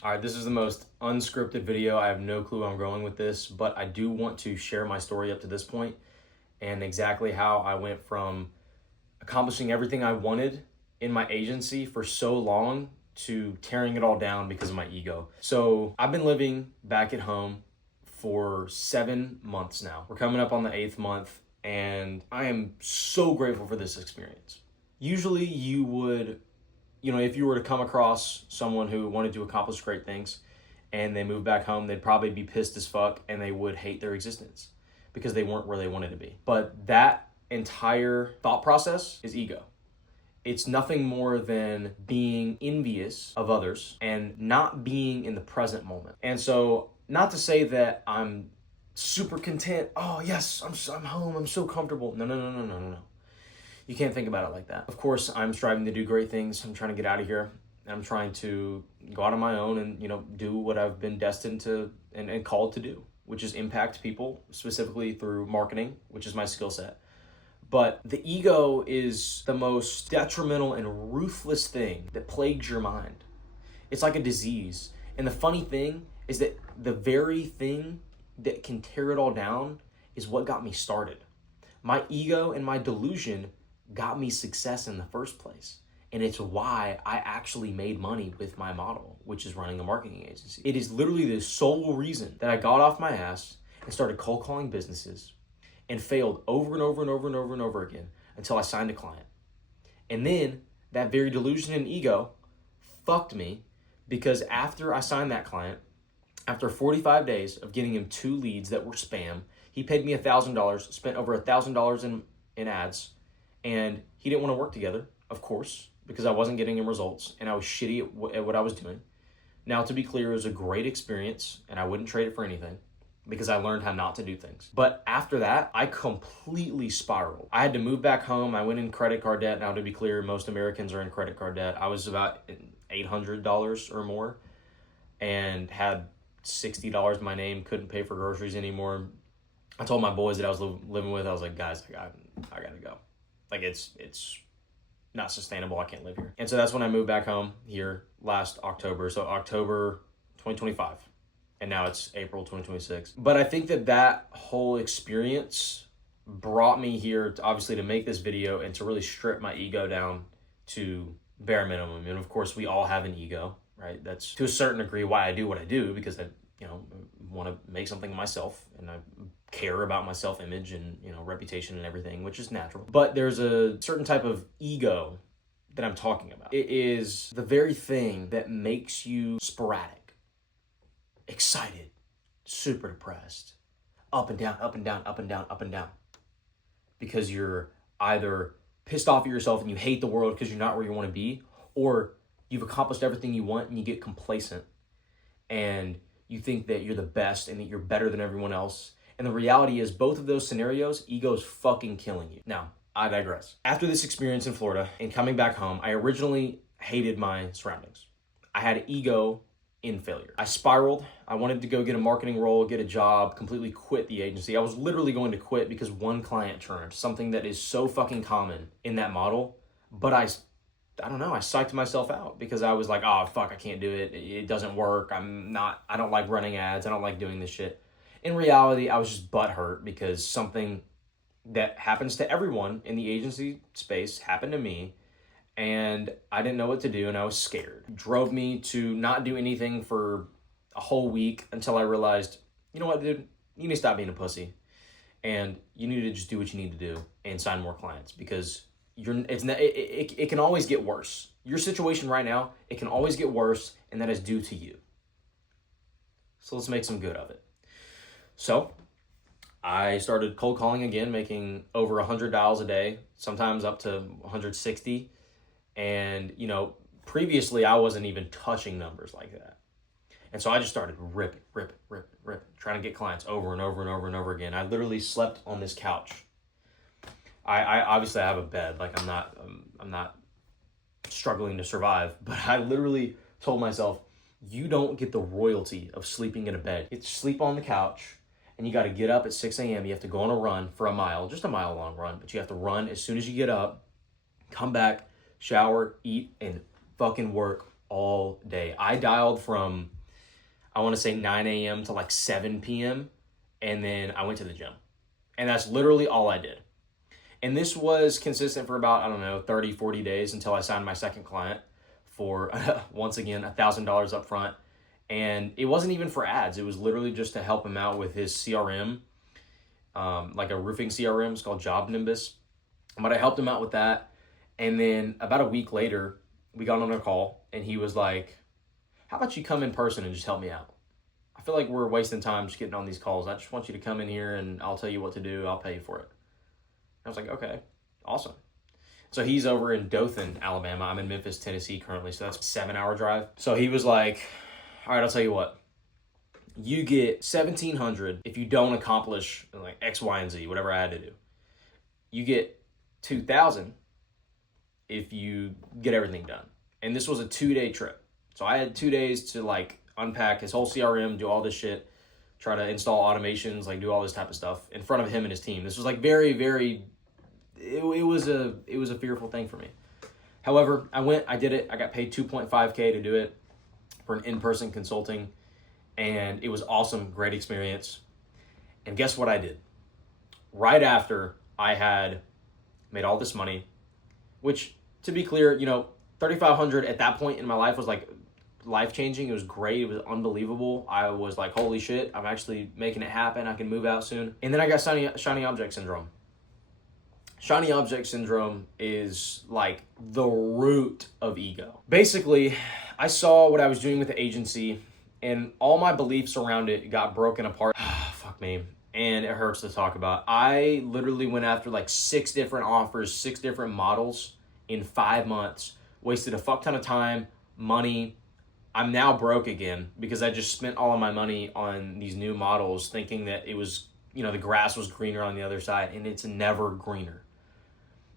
All right, this is the most unscripted video. I have no clue where I'm going with this, but I do want to share my story up to this point and exactly how I went from accomplishing everything I wanted in my agency for so long to tearing it all down because of my ego. So I've been living back at home for 7 months now. We're coming up on the 8th month, and I am so grateful for this experience. Usually you would, if you were to come across someone who wanted to accomplish great things and they moved back home, they'd probably be pissed as fuck and they would hate their existence because they weren't where they wanted to be. But that entire thought process is ego. It's nothing more than being envious of others and not being in the present moment. And so, not to say that I'm super content. Oh yes, I'm home. I'm so comfortable. No. You can't think about it like that. Of course, I'm striving to do great things. I'm trying to get out of here. And I'm trying to go out on my own and, do what I've been destined to and called to do, which is impact people, specifically through marketing, which is my skill set. But the ego is the most detrimental and ruthless thing that plagues your mind. It's like a disease. And the funny thing is that the very thing that can tear it all down is what got me started. My ego and my delusion got me success in the first place. And it's why I actually made money with my model, which is running a marketing agency. It is literally the sole reason that I got off my ass and started cold calling businesses and failed over and over and over and over and over again until I signed a client. And then that very delusion and ego fucked me because after I signed that client, after 45 days of getting him 2 leads that were spam, he paid me $1,000, spent over $1,000 in ads, and he didn't want to work together, of course, because I wasn't getting him results and I was shitty at what I was doing. Now, to be clear, it was a great experience and I wouldn't trade it for anything because I learned how not to do things. But after that, I completely spiraled. I had to move back home. I went in credit card debt. Now, to be clear, most Americans are in credit card debt. I was about $800 or more and had $60 in my name, couldn't pay for groceries anymore. I told my boys that I was living with, I was like, guys, I gotta go. Like, it's not sustainable. I can't live here. And so that's when I moved back home here last October. So October 2025. And now it's April 2026. But I think that whole experience brought me here to, obviously, to make this video and to really strip my ego down to bare minimum. And of course, we all have an ego, right? That's to a certain degree why I do what I do, because I want to make something of myself and I care about my self-image and reputation and everything, which is natural. But there's a certain type of ego that I'm talking about. It is the very thing that makes you sporadic, excited, super depressed, up and down, up and down, up and down, up and down, because you're either pissed off at yourself and you hate the world because you're not where you want to be, or you've accomplished everything you want and you get complacent and you think that you're the best and that you're better than everyone else. And the reality is, both of those scenarios, ego is fucking killing you. Now, I digress. After this experience in Florida and coming back home, I originally hated my surroundings. I had ego in failure. I spiraled. I wanted to go get a marketing role, get a job, completely quit the agency. I was literally going to quit because one client turned, something that is so fucking common in that model. But I don't know, I psyched myself out because I was like, oh, fuck, I can't do it. It doesn't work. I don't like running ads. I don't like doing this shit. In reality, I was just butthurt because something that happens to everyone in the agency space happened to me, and I didn't know what to do, and I was scared. It drove me to not do anything for a whole week until I realized, you know what, dude? You need to stop being a pussy, and you need to just do what you need to do and sign more clients, because it can always get worse. Your situation right now, it can always get worse, and that is due to you. So let's make some good of it. So I started cold calling again, making over 100 dials a day, sometimes up to 160. And, previously I wasn't even touching numbers like that. And so I just started ripping, trying to get clients over and over and over and over again. I literally slept on this couch. I obviously have a bed, like I'm not struggling to survive, but I literally told myself, you don't get the royalty of sleeping in a bed. It's sleep on the couch. And you got to get up at 6 a.m. You have to go on a run for a mile, just a mile long run, but you have to run as soon as you get up, come back, shower, eat, and fucking work all day. I dialed from, I want to say 9 a.m. to like 7 p.m. And then I went to the gym. And that's literally all I did. And this was consistent for about, I don't know, 30, 40 days until I signed my second client for, once again, $1,000 up front. And it wasn't even for ads. It was literally just to help him out with his CRM, like a roofing CRM. It's called Job Nimbus. But I helped him out with that. And then about a week later, we got on a call and he was like, how about you come in person and just help me out? I feel like we're wasting time just getting on these calls. I just want you to come in here and I'll tell you what to do. I'll pay you for it. I was like, okay, awesome. So he's over in Dothan, Alabama. I'm in Memphis, Tennessee currently. So that's a 7-hour drive. So he was like, all right, I'll tell you what. You get $1,700 if you don't accomplish like X, Y, and Z, whatever I had to do. You get $2,000 if you get everything done. And this was a 2-day trip. So I had 2 days to like unpack his whole CRM, do all this shit, try to install automations, like do all this type of stuff in front of him and his team. This was like very, very, it was a fearful thing for me. However, I went, I did it. I got paid $2.5K to do it for an in-person consulting. And it was awesome, great experience. And guess what I did? Right after I had made all this money, which to be clear, you know, $3,500 at that point in my life was like life-changing. It was great. It was unbelievable. I was like, holy shit, I'm actually making it happen. I can move out soon. And then I got shiny object syndrome. Shiny object syndrome is like the root of ego. Basically, I saw what I was doing with the agency and all my beliefs around it got broken apart. Fuck me. And it hurts to talk about. I literally went after like 6 different offers, 6 different models in 5 months. Wasted a fuck ton of time, money. I'm now broke again because I just spent all of my money on these new models thinking that it was, you know, the grass was greener on the other side, and it's never greener.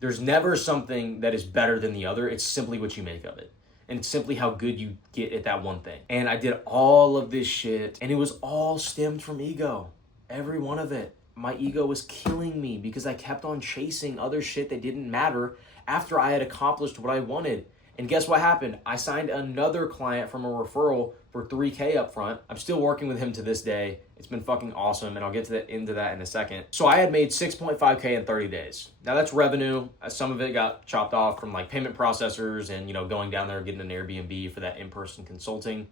There's never something that is better than the other. It's simply what you make of it. And it's simply how good you get at that one thing. And I did all of this shit, and it was all stemmed from ego. Every one of it. My ego was killing me because I kept on chasing other shit that didn't matter after I had accomplished what I wanted. And guess what happened? I signed another client from a referral for $3K up front. I'm still working with him to this day. It's been fucking awesome, and I'll get into that in a second. So I had made $6.5K in 30 days. Now that's revenue. Some of it got chopped off from like payment processors and, you know, going down there and getting an Airbnb for that in-person consulting.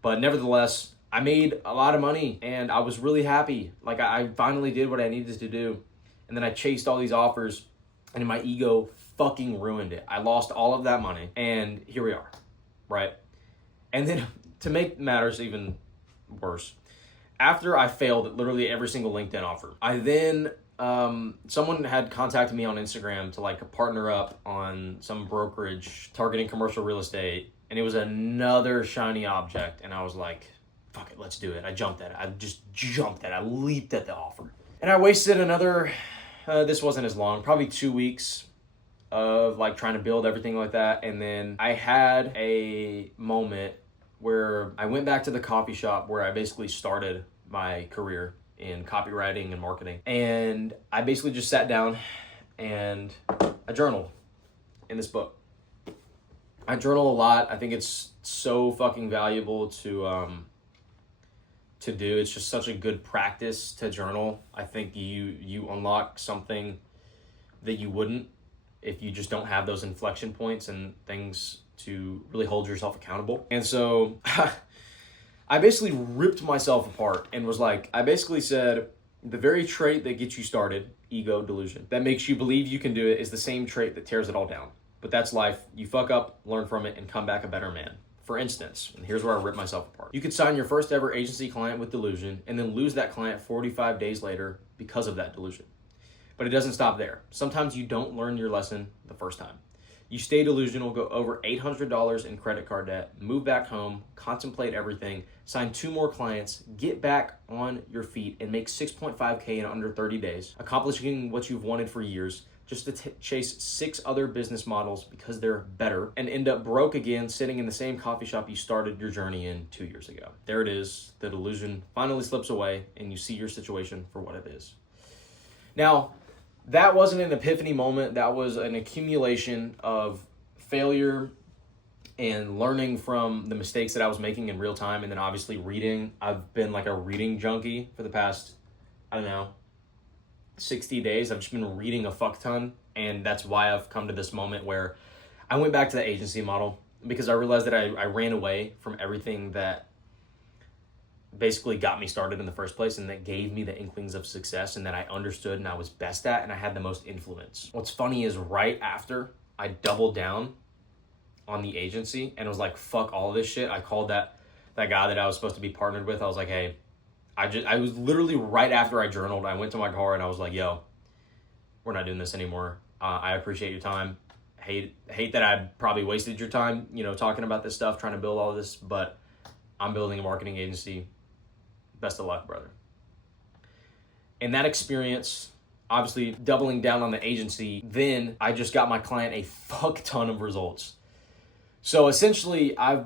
But nevertheless, I made a lot of money and I was really happy. Like I finally did what I needed to do. And then I chased all these offers and my ego fucking ruined it. I lost all of that money and here we are, right? And then to make matters even worse, after I failed at literally every single LinkedIn offer, I then, someone had contacted me on Instagram to like partner up on some brokerage targeting commercial real estate. And it was another shiny object. And I was like, fuck it, let's do it. I jumped at it. I just jumped at it. I leaped at the offer. And I wasted another, this wasn't as long, probably 2 weeks of like trying to build everything like that. And then I had a moment where I went back to the coffee shop where I basically started my career in copywriting and marketing. And I basically just sat down and I journaled in this book. I journal a lot. I think it's so fucking valuable to do. It's just such a good practice to journal. I think you unlock something that you wouldn't if you just don't have those inflection points and things to really hold yourself accountable. And so I basically ripped myself apart and was like, I basically said, the very trait that gets you started, ego, delusion, that makes you believe you can do it is the same trait that tears it all down. But that's life. You fuck up, learn from it, and come back a better man. For instance, and here's where I ripped myself apart. You could sign your first ever agency client with delusion and then lose that client 45 days later because of that delusion. But it doesn't stop there. Sometimes you don't learn your lesson the first time. You stay delusional, go over $800 in credit card debt, move back home, contemplate everything, sign 2 more clients, get back on your feet and make 6.5K in under 30 days, accomplishing what you've wanted for years, just to chase 6 other business models because they're better, and end up broke again, sitting in the same coffee shop you started your journey in 2 years ago. There it is. The delusion finally slips away and you see your situation for what it is. Now, that wasn't an epiphany moment. That was an accumulation of failure and learning from the mistakes that I was making in real time. And then obviously reading. I've been like a reading junkie for the past, I don't know, 60 days. I've just been reading a fuck ton. And that's why I've come to this moment where I went back to the agency model, because I realized that I ran away from everything that basically got me started in the first place, and that gave me the inklings of success, and that I understood and I was best at and I had the most influence. What's funny is right after I doubled down on the agency and was like, fuck all of this shit, I called that guy that I was supposed to be partnered with. I was like, hey, I was literally right after I journaled, I went to my car and I was like, yo, we're not doing this anymore. I appreciate your time. Hate that I probably wasted your time, talking about this stuff, trying to build all this, but I'm building a marketing agency. Best of luck, brother. And that experience, obviously doubling down on the agency, then I just got my client a fuck ton of results. So essentially, I've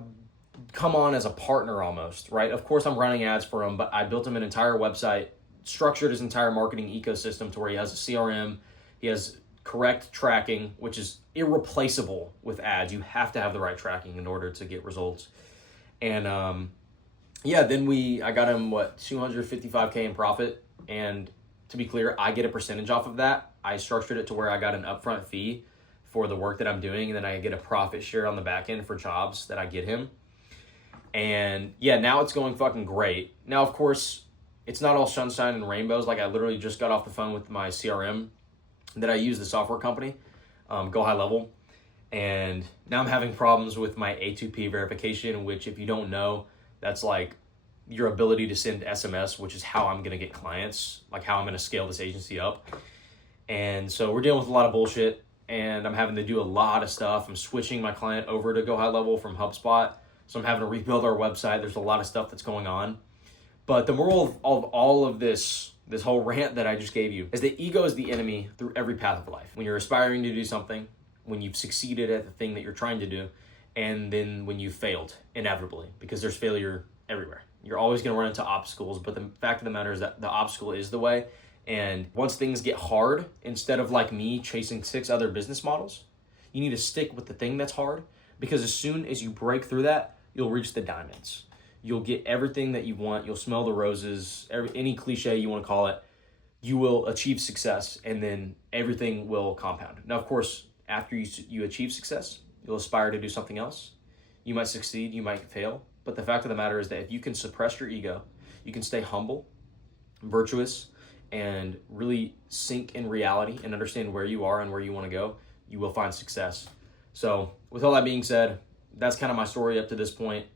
come on as a partner almost, right? Of course, I'm running ads for him, but I built him an entire website, structured his entire marketing ecosystem to where he has a CRM, he has correct tracking, which is irreplaceable with ads. You have to have the right tracking in order to get results. And then I got him, $255K in profit. And to be clear, I get a percentage off of that. I structured it to where I got an upfront fee for the work that I'm doing, and then I get a profit share on the back end for jobs that I get him. And yeah, now it's going fucking great. Now, of course, it's not all sunshine and rainbows. Like, I literally just got off the phone with my CRM that I use, the software company, Go High Level. And now I'm having problems with my A2P verification, which, if you don't know, that's like your ability to send SMS, which is how I'm going to get clients, like how I'm going to scale this agency up. And so we're dealing with a lot of bullshit, and I'm having to do a lot of stuff. I'm switching my client over to Go High Level from HubSpot. So I'm having to rebuild our website. There's a lot of stuff that's going on. But the moral of all of this whole rant that I just gave you is that ego is the enemy through every path of life. When you're aspiring to do something, when you've succeeded at the thing that you're trying to do, and then when you failed, inevitably, because there's failure everywhere. You're always going to run into obstacles, but the fact of the matter is that the obstacle is the way. And once things get hard, instead of like me chasing 6 other business models, you need to stick with the thing that's hard, because as soon as you break through that, you'll reach the diamonds. You'll get everything that you want. You'll smell the roses, any cliche you want to call it. You will achieve success, and then everything will compound. Now, of course, after you achieve success, you'll aspire to do something else. You might succeed, you might fail. But the fact of the matter is that if you can suppress your ego, you can stay humble, virtuous, and really sink in reality and understand where you are and where you want to go, you will find success. So with all that being said, that's kind of my story up to this point.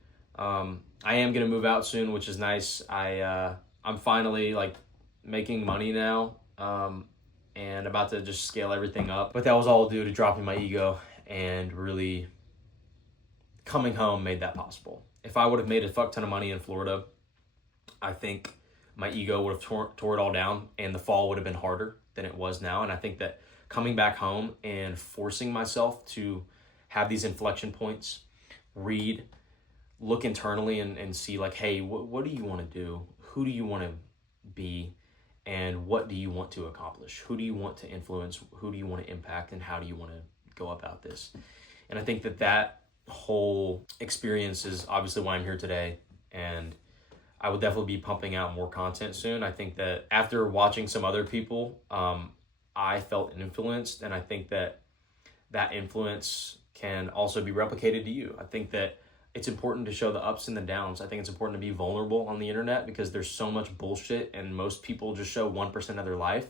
I am going to move out soon, which is nice. I'm finally like making money now, and about to just scale everything up. But that was all due to dropping my ego, and really coming home made that possible. If I would have made a fuck ton of money in Florida, I think my ego would have tore it all down, and the fall would have been harder than it was now. And I think that coming back home and forcing myself to have these inflection points, read, look internally and see like, hey, what do you want to do? Who do you want to be? And what do you want to accomplish? Who do you want to influence? Who do you want to impact? And how do you want to go about this? And I think that whole experience is obviously why I'm here today. And I will definitely be pumping out more content soon. I think that after watching some other people, I felt influenced. And I think that influence can also be replicated to you. I think that it's important to show the ups and the downs. I think it's important to be vulnerable on the internet, because there's so much bullshit and most people just show 1% of their life.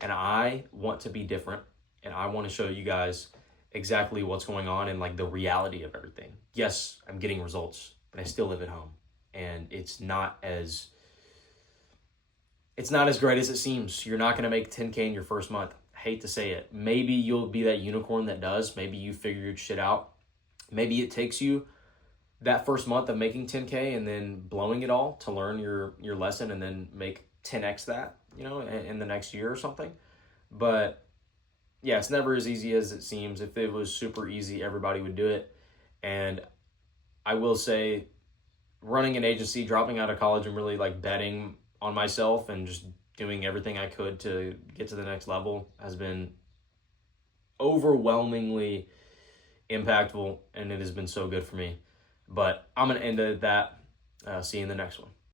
And I want to be different, and I want to show you guys exactly what's going on and like the reality of everything. Yes, I'm getting results, but I still live at home, and it's not as great as it seems. You're not going to make 10K in your first month. I hate to say it. Maybe you'll be that unicorn that does. Maybe you figure your shit out. Maybe it takes you that first month of making 10K and then blowing it all to learn your lesson, and then make 10X that, in the next year or something. But yeah, it's never as easy as it seems. If it was super easy, everybody would do it. And I will say, running an agency, dropping out of college, and really like betting on myself and just doing everything I could to get to the next level has been overwhelmingly impactful, and it has been so good for me. But I'm going to end it at that. See you in the next one.